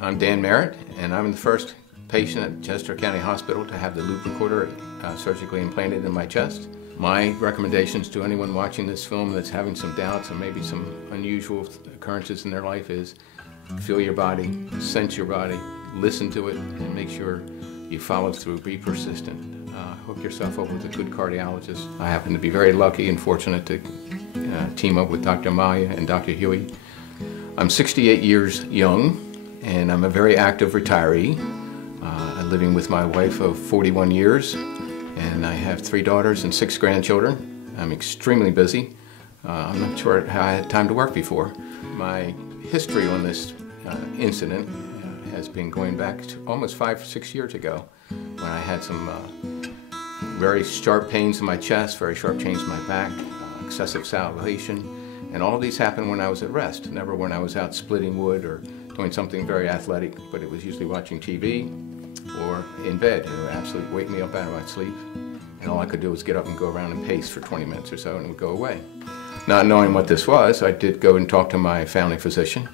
I'm Dan Merritt, and I'm the first patient at Chester County Hospital to have the loop recorder surgically implanted in my chest. My recommendations to anyone watching this film that's having some doubts or maybe some unusual occurrences in their life is feel your body, sense your body, listen to it, and make sure you follow through, be persistent. Hook yourself up with a good cardiologist. I happen to be very lucky and fortunate to team up with Dr. Mallya and Dr. Huey. I'm 68 years young, and I'm a very active retiree, living with my wife of 41 years, and I have 3 daughters and 6 grandchildren. I'm extremely busy. I'm not sure how I had time to work before. My history on this incident has been going back to almost 5 or 6 years ago, when I had some very sharp pains in my chest, very sharp pains in my back, excessive salivation, and all of these happened when I was at rest, never when I was out splitting wood or doing something very athletic, but it was usually watching TV or in bed. It would absolutely wake me up out of my sleep, and all I could do was get up and go around and pace for 20 minutes or so, and it would go away. Not knowing what this was, I did go and talk to my family physician,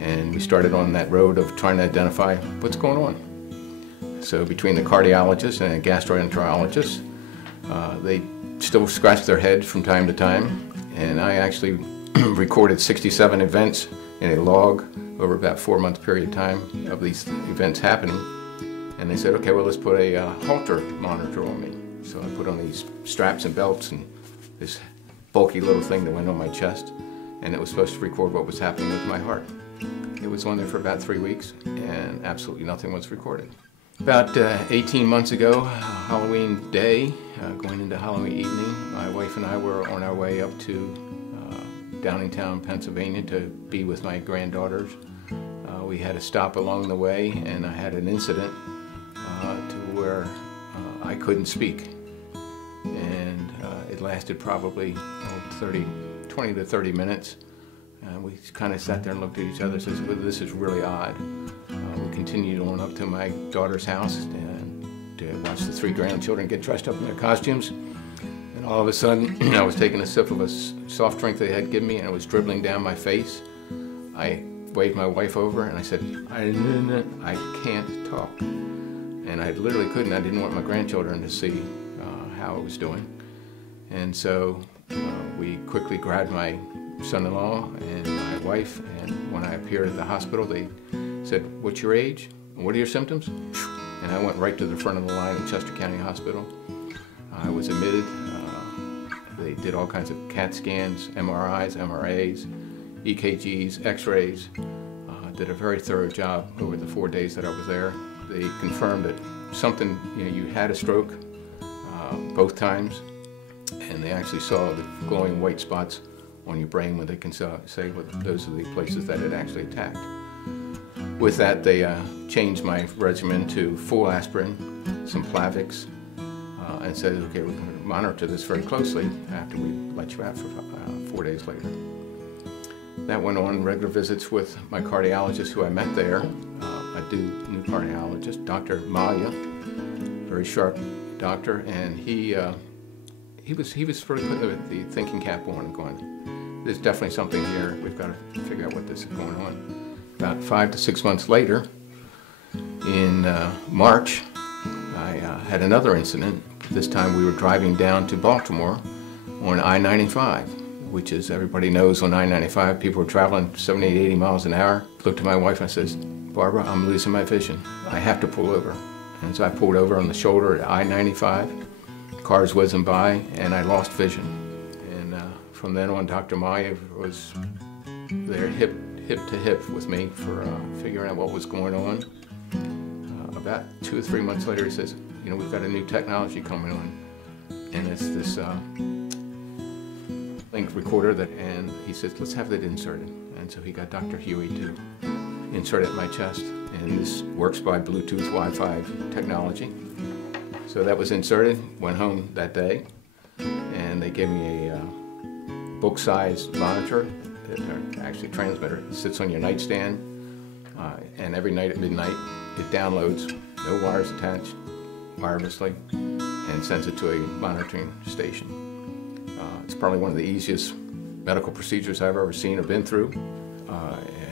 and we started on that road of trying to identify what's going on. So between the cardiologist and a gastroenterologist, they still scratch their heads from time to time, and I actually recorded 67 events in a log over about a 4-month period of time of these events happening. And they said, okay, well, let's put a Holter monitor on me. So I put on these straps and belts and this bulky little thing that went on my chest, and it was supposed to record what was happening with my heart. It was on there for about 3 weeks, and absolutely nothing was recorded. About 18 months ago, Halloween day, going into Halloween evening, my wife and I were on our way up to Downingtown, Pennsylvania to be with my granddaughters. We had a stop along the way, and I had an incident to where I couldn't speak. And it lasted probably 20 to 30 minutes. We kind of sat there and looked at each other and said, well, this is really odd. We continued on up to my daughter's house and to watch the 3 grandchildren get dressed up in their costumes. And all of a sudden, I was taking a sip of a soft drink they had given me, and it was dribbling down my face. I waved my wife over and I said, I can't talk. And I literally couldn't. I didn't want my grandchildren to see how I was doing. And so we quickly grabbed my son-in-law and my wife, and when I appeared at the hospital, they said, what's your age? What are your symptoms? And I went right to the front of the line at Chester County Hospital. I was admitted. They did all kinds of CAT scans, MRIs, MRAs, EKGs, X-rays. Did a very thorough job over the 4 days that I was there. They confirmed that something, you had a stroke both times, and they actually saw the glowing white spots on your brain when they can say what those are the places that it actually attacked. With that, they changed my regimen to full aspirin, some Plavix, and said, okay, we're going to monitor this very closely after we let you out for 4 days later. That went on regular visits with my cardiologist who I met there, a new cardiologist, Dr. Mallya, very sharp doctor, and he was sort of putting the thinking cap on and going, there's definitely something here, we've got to figure out what this is going on. About 5 to 6 months later, in March, I had another incident. This time we were driving down to Baltimore on I-95, which is, everybody knows on I-95, people are traveling 70, 80 miles an hour. Looked at my wife and I says, Barbara, I'm losing my vision. I have to pull over. And so I pulled over on the shoulder at I-95. Cars whizzing by, and I lost vision. And from then on, Dr. Mallya was there hip to hip with me for figuring out what was going on. About 2 or 3 months later, he says, we've got a new technology coming on, and it's this link recorder and he says, let's have that inserted. And so he got Dr. Huey to insert it in my chest, and this works by Bluetooth Wi-Fi technology. So that was inserted, went home that day, and they gave me a book-sized monitor, actually transmitter. It sits on your nightstand, and every night at midnight it downloads, no wires attached, wirelessly, and sends it to a monitoring station. It's probably one of the easiest medical procedures I've ever seen or been through,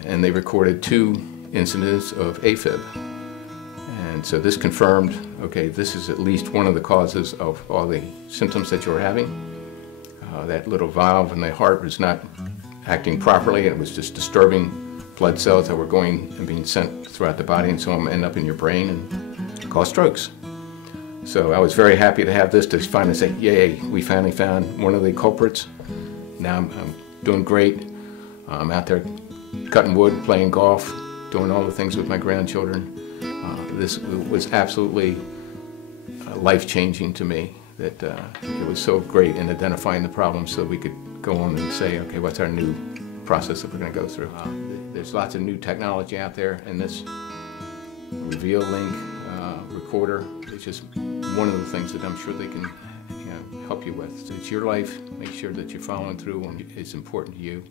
and they recorded 2 incidence of AFib. And so this confirmed, okay, this is at least one of the causes of all the symptoms that you're having. That little valve in the heart was not acting properly, and it was just disturbing blood cells that were going and being sent throughout the body, and some of them end up in your brain and cause strokes. So I was very happy to have this to finally say, yay, we finally found one of the culprits. Now I'm doing great. I'm out there cutting wood, playing golf, doing all the things with my grandchildren. This was absolutely life-changing to me, that it was so great in identifying the problem so we could go on and say, okay, what's our new process that we're going to go through. There's lots of new technology out there, and this Reveal Link recorder is just one of the things that I'm sure they can help you with. So it's your life. Make sure that you're following through when it's important to you.